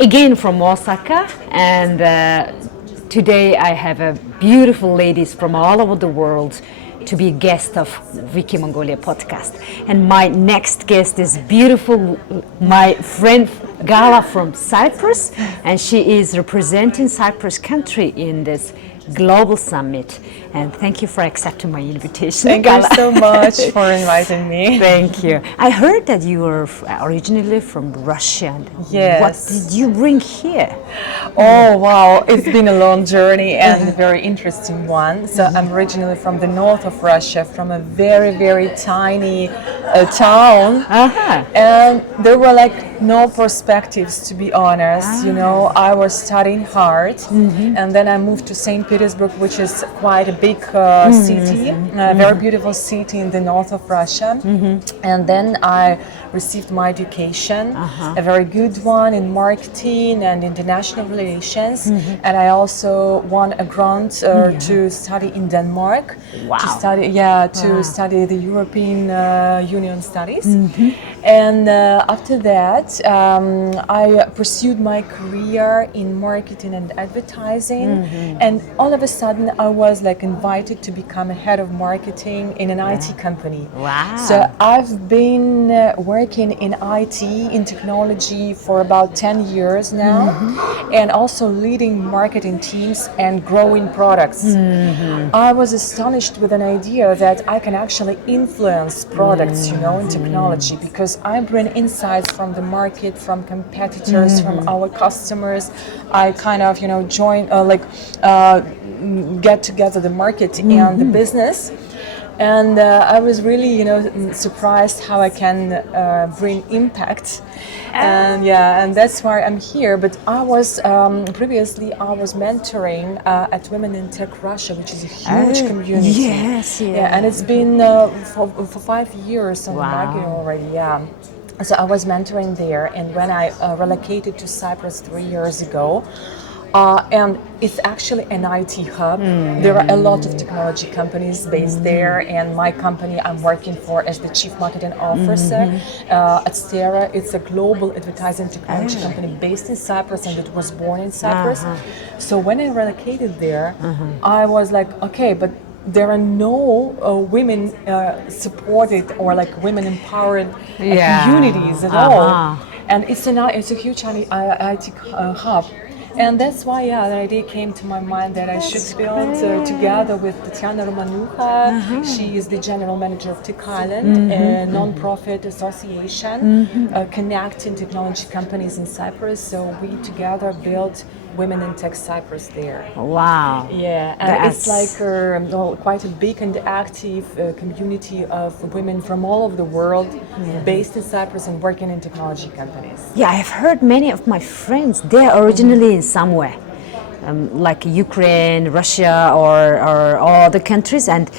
again from Osaka, and today I have a beautiful ladies from all over the world to be a guest of Vicky Mongolia podcast. And my next guest is beautiful, my friend Gala from Cyprus, and she is representing Cyprus country in this global summit. And thank you for accepting my invitation. Thank you so much for inviting me. Thank you. I heard that you were originally from Russia. Yes. What did you bring here? Oh wow, it's been a long journey and a very interesting one. So I'm originally from the north of Russia, from a very, very tiny town. And there were like no perspectives, to be honest. You know, I was studying hard, and then I moved to St. Petersburg, which is quite a big city, a very beautiful city in the north of Russia. And then I received my education, a very good one in marketing and international relations. And I also won a grant to study in Denmark. Wow. To study the European Union studies. And after that, I pursued my career in marketing and advertising. And all of a sudden, I was like invited to become a head of marketing in an IT company. Wow. So I've been working in IT, in technology for about 10 years now, and also leading marketing teams and growing products. I was astonished with an idea that I can actually influence products, you know, in technology, because I bring insights from the market, from competitors, from our customers. I kind of, you know, get together the market and the business. And I was really, you know, surprised how I can bring impact. And and that's why I'm here. But I was previously I was mentoring at Women in Tech Russia, which is a huge community. Yes, Yeah, and it's been for 5 years on the market already. Yeah. So I was mentoring there, and when I relocated to Cyprus 3 years ago. And it's actually an IT hub. There are a lot of technology companies based there, and my company I'm working for as the Chief Marketing Officer at Stera. It's a global advertising technology company based in Cyprus, and it was born in Cyprus. So when I relocated there, I was like, okay, but there are no women supported or like women empowered communities at all. And it's a huge IT hub. And that's why, the idea came to my mind that I should build together with Tatiana Romanuha. She is the general manager of Tech Island, a non-profit association connecting technology companies in Cyprus. So we together built Women in Tech Cyprus there. Wow. Yeah, and it's like quite a big and active community of women from all over the world based in Cyprus and working in technology companies. Yeah, I've heard many of my friends, they're originally in somewhere, like Ukraine, Russia, or other countries, and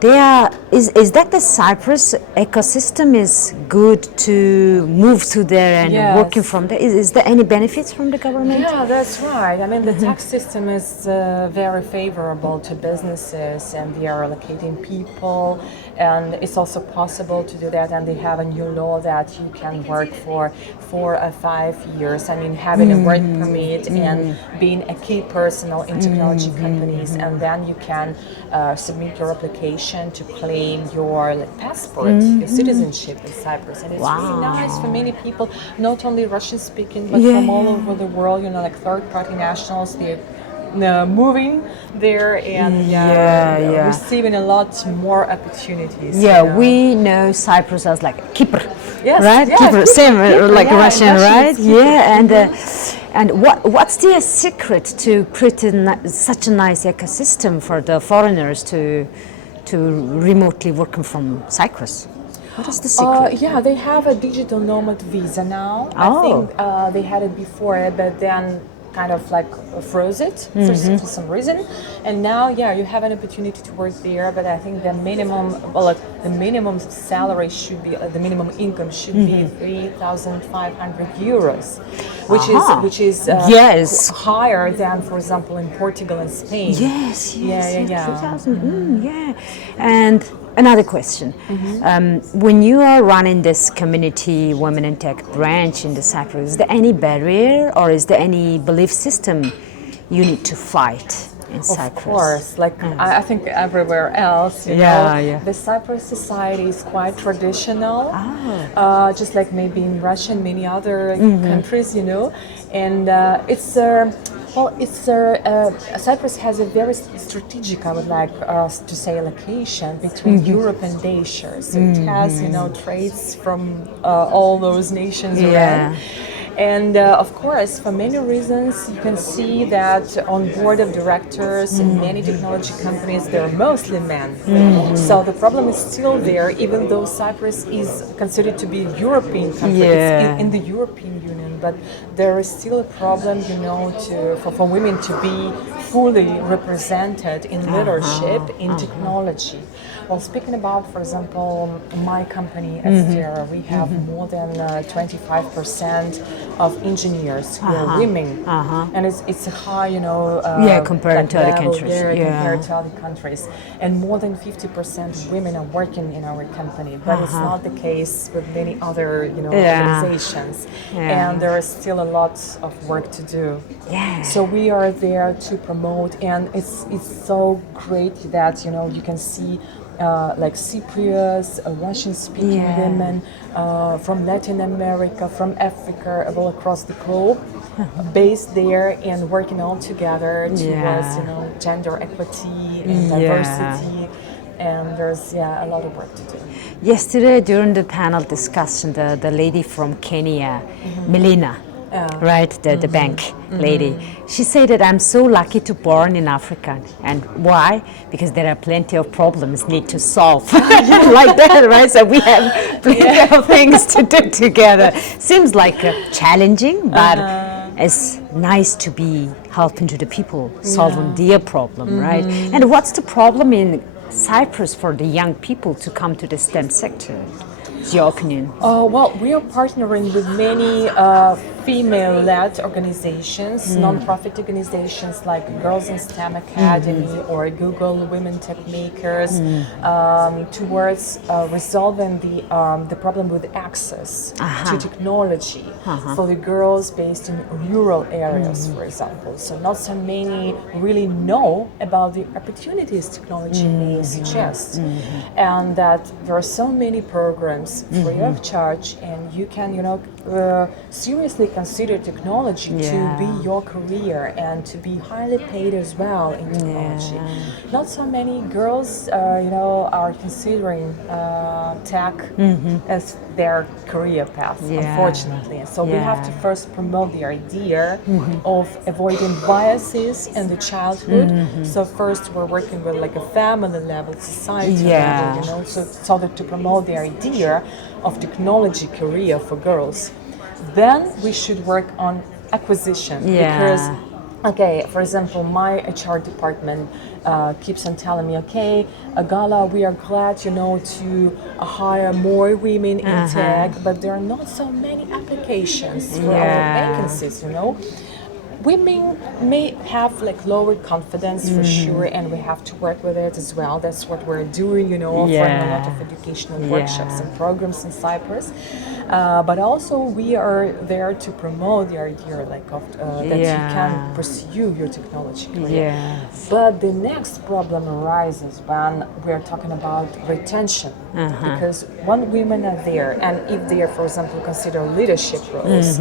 they are, is that the Cyprus ecosystem is good to move to there and working from there? Is there any benefits from the government? Yeah, that's right. I mean, the tax system is very favorable to businesses, and they are allocating people, and it's also possible to do that. And they have a new law that you can work for 4 or 5 years. I mean, having a work permit and being a key personnel in technology companies, and then you can submit your application to claim your passport, your citizenship in Cyprus. And it's really nice for many people, not only Russian speaking, but from all over the world, you know, like third-party nationals, they're moving there and receiving a lot more opportunities. Yeah, we know Cyprus as like Kipr, right? Yeah, Kipr, same Kipr, like Russian, right? Kipr. And what's the secret to creating such a nice ecosystem for the foreigners to remotely working from Cyprus? What is the secret? They have a digital nomad visa now. I think they had it before, but then kind of like froze it for some reason, and now you have an opportunity to work there. But I think the minimum salary should be the minimum income should be 3,500 euros, which is higher than, for example, in Portugal and Spain. Yes. 3,000. And Another question. When you are running this community women in tech branch in the Cyprus, is there any barrier or is there any belief system you need to fight in Cyprus? Of course, like I think everywhere else, you know, the Cyprus society is quite traditional, just like maybe in Russia and many other countries, you know, and Cyprus has a very strategic, I would like to say, location between Europe and Asia. So it has, you know, trades from all those nations around. And of course, for many reasons, you can see that on board of directors in many technology companies, they're mostly men. So the problem is still there, even though Cyprus is considered to be a European country, it's in the European Union, but there is still a problem, you know, for women to be fully represented in leadership, in technology. Well, speaking about, for example, my company, Esther, we have more than 25% of engineers who are women, and it's a high, you know, compared to other countries. Compared to other countries, and more than 50% of women are working in our company, but it's not the case with many other, you know, organizations, and there is still a lot of work to do. So we are there to promote, and it's so great that, you know, you can see like Cyprus, Russian-speaking women from Latin America, from Africa, all across the globe, based there and working all together towards, you know, gender equity and diversity. And there's a lot of work to do. Yesterday during the panel discussion, the lady from Kenya, Melina, right, the bank lady, she said that I'm so lucky to born in Africa. And why? Because there are plenty of problems need to solve. Like that, right? So we have plenty of things to do together. Seems like challenging, but it's nice to be helping to the people, solving their problem, right? And what's the problem in Cyprus for the young people to come to the STEM sector? What's your opinion? Well, we are partnering with many female-led organizations, non-profit organizations like Girls in STEM Academy or Google Women Tech Makers, towards resolving the problem with access to technology for the girls based in rural areas, for example. So not so many really know about the opportunities technology may suggest, and that there are so many programs free of charge, and you can, you know, seriously consider technology to be your career and to be highly paid as well in technology. Not so many girls, you know, are considering tech as their career path, unfortunately. And so we have to first promote the idea of avoiding biases in the childhood. So first we're working with like a family level, society level, you know, so that to promote the idea of technology career for girls. Then we should work on acquisition because, okay, for example, my HR department keeps on telling me, okay, Gala, we are glad, you know, to hire more women in tech, but there are not so many applications for our vacancies, you know. Women may have like lower confidence for sure, and we have to work with it as well. That's what we're doing, you know, offering a lot of educational workshops and programs in Cyprus. But also we are there to promote the idea like of that you can pursue your technology career. But the next problem arises when we're talking about retention, because when women are there, and if they are, for example, consider leadership roles,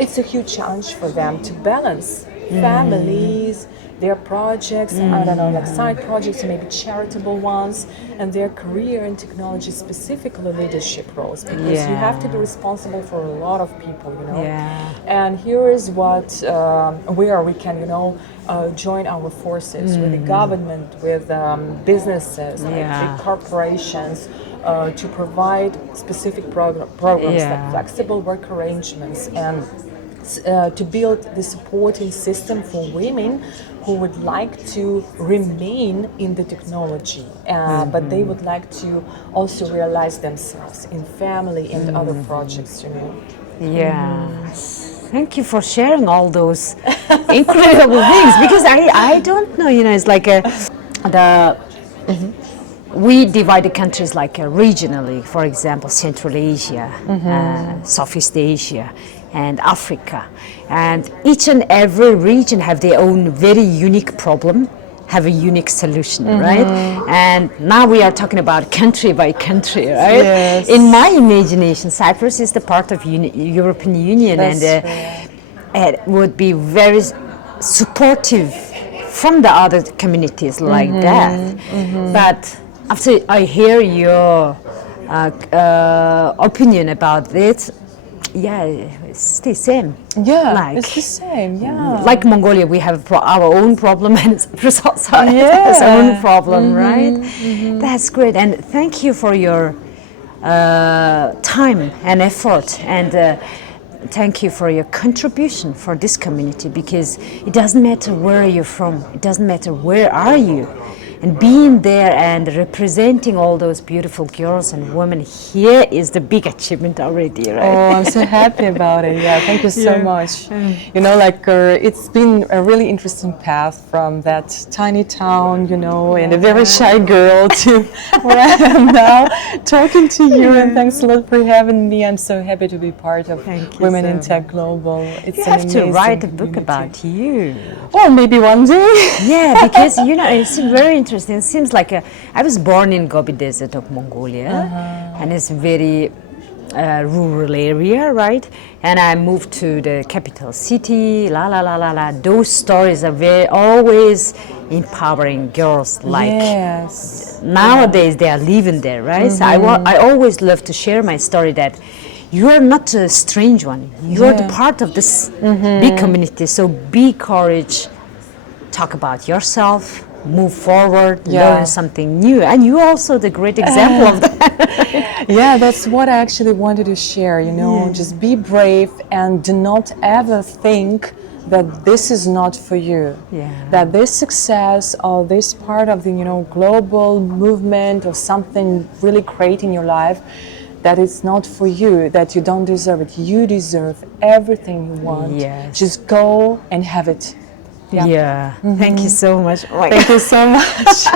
it's a huge challenge for them to balance families, their projects, I don't know, like side projects, maybe charitable ones, and their career in technology, specifically leadership roles, because you have to be responsible for a lot of people, you know. And here is what, where we can, you know, join our forces with the government, with businesses, like big corporations, to provide specific programs like flexible work arrangements, and to build the supporting system for women who would like to remain in the technology, but they would like to also realize themselves in family and other projects, you know. Thank you for sharing all those incredible things, because I don't know, you know, it's like we divide the countries like regionally, for example, Central Asia, Southeast Asia, and Africa. And each and every region have their own very unique problem, have a unique solution, right? And now we are talking about country by country, right? Yes. In my imagination, Cyprus is the part of European Union, That's and it would be very supportive from the other communities like that. But after I hear your opinion about it, yeah, it's the same. Yeah, like, it's the same. Yeah, like Mongolia, we have our own problem, and Cyprus also has its own problem, right? That's great, and thank you for your time and effort, and thank you for your contribution for this community, because it doesn't matter where you're from, it doesn't matter where are you, and being there and representing all those beautiful girls and women here is the big achievement already, right? Oh, I'm so happy about it. Yeah, thank you so much. You know, like it's been a really interesting path from that tiny town, you know, and a very shy girl to where I am now, talking to you. And thanks a lot for having me. I'm so happy to be part of Women in Tech Global. It's You an have to amazing write a book community. about you. Well, maybe one day. Yeah, because you know it's very interesting. It seems like I was born in Gobi Desert of Mongolia, and it's very rural area, right? And I moved to the capital city. Those stories are very always empowering girls. Like Yes. nowadays, they are living there, right? So I always love to share my story that you are not a strange one. You are the part of this big community. So be courage. Talk about yourself, move forward, learn something new, and you also the great example of that. Yeah, that's what I actually wanted to share, you know, just be brave and do not ever think that this is not for you. That this success or this part of the, you know, global movement or something really great in your life, that it's not for you, that you don't deserve it. You deserve everything you want. Just go and have it. Thank you so much. Thank you so much.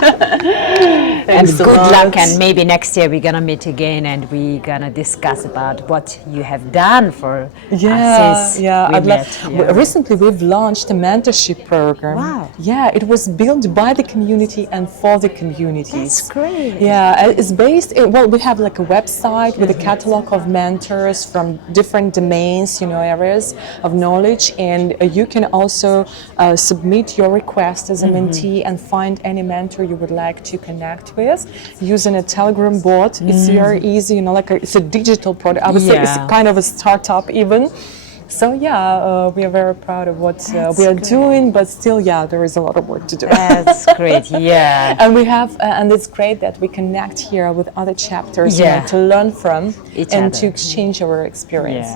And good luck, and maybe next year we're gonna meet again and we're gonna discuss about what you have done for since we met. Recently we've launched a mentorship program. Wow. Yeah, it was built by the community and for the communities. That's great. Yeah, it's based, well, we have like a website with a catalog of mentors from different domains, you know, areas of knowledge, and you can also submit your request as a mentee and find any mentor you would like to connect with using a Telegram bot. It's very easy, you know, like it's a digital product. I would say it's kind of a startup even. So we are very proud of what we are doing, but still, there is a lot of work to do. That's great, And we have, and it's great that we connect here with other chapters, you know, to learn from and to exchange our experience.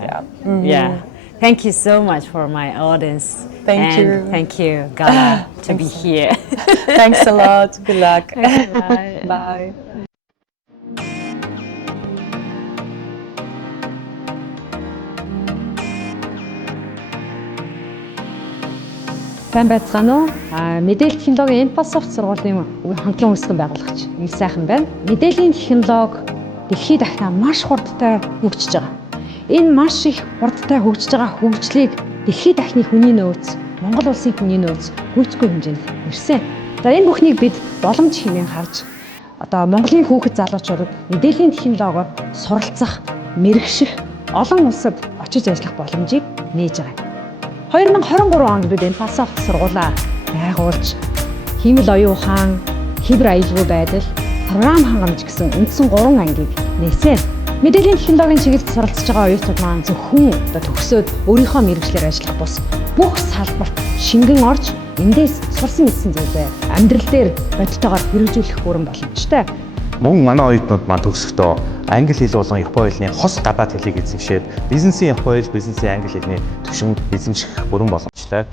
Thank you so much for my audience. Thank you. Thank you, Gala, to be here. Thanks a lot. Good luck. Bye. Bye. Сайн байцгаана уу? Мэдээлэл технологийн Microsoft сургуулийн хамтран үүсгэн байгуулагч их сайхан байна. Мэдээллийн технологи дэлхийд дахинаа маш хурдтай хөгжиж байгаа. Энэ маш их хурдтай хөгжиж байгаа хөгжлийг дэлхийд дахины хүний нөөц, Монгол улсын хүний нөөц гүйцэтгэх хэмжээнд ирсэн. За энэ бүхнийг бид боломж хэмээн харж одоо Монголын хүүхэд залуучуудад мэдээллийн технологиор суралцах, мэрэгших, олон улсад очиж ажиллах боломжийг нээж байгаа. 2023 онд бид Microsoft сургуулаа байгуулж хэмэл оюун ухаан, хибер аюулгүй байдал, програм хангамж гэсэн үндсэн 3 ангийг нээсэн. Мэдээллийн технологийн чиглэлд суралцж байгаа оюутнууд маань зөвхөн одоо төгсөөд өөрийнхөө мэргэжлээр ажиллах бус бүх салбарт шингэн орж эндээс сурсан мэдсэн зүйлээ амьдрал дээр бодтойгоор хэрэгжүүлэх бүрэн боломжтой. Мөн манай оюутнууд маань төгсөхдөө англи хэл болон япон хэлний хос гадаад хэлийг эзэмшээд бизнесийн япон хэл, бизнесийн англи хэлний түвшинд эзэмших бүрэн боломжтой.